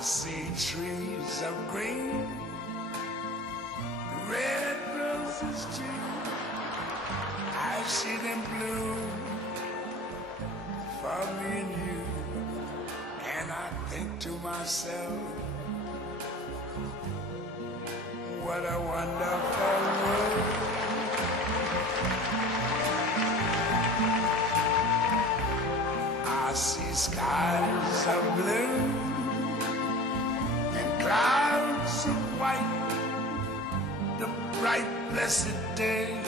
see trees of green, red roses too. I see them bloom for me and you. And I think to myself, what a wonderful world. I see skies of blue and clouds of white, the bright blessed day,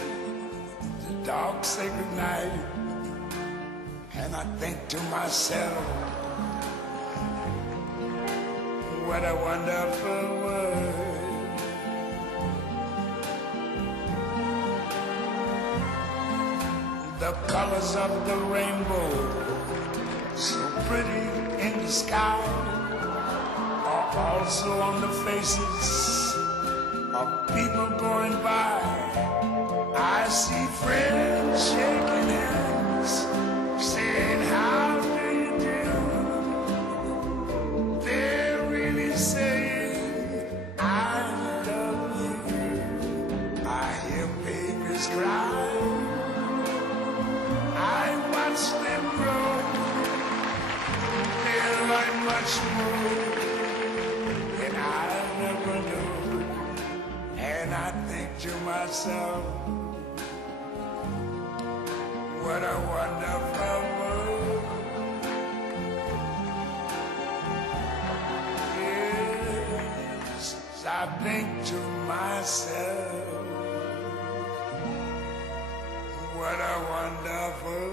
the dark sacred night. And I think to myself, what a wonderful world. The colors of the rainbow, so pretty in the sky, are also on the faces of people going by. I see friends shaking hands, saying, how do you do? They're really saying, I love you. I hear babies cry, I watch them grow. They'll learn much more than I never knew. And I think to myself, what a wonderful world. Yes, I think to myself, what a wonderful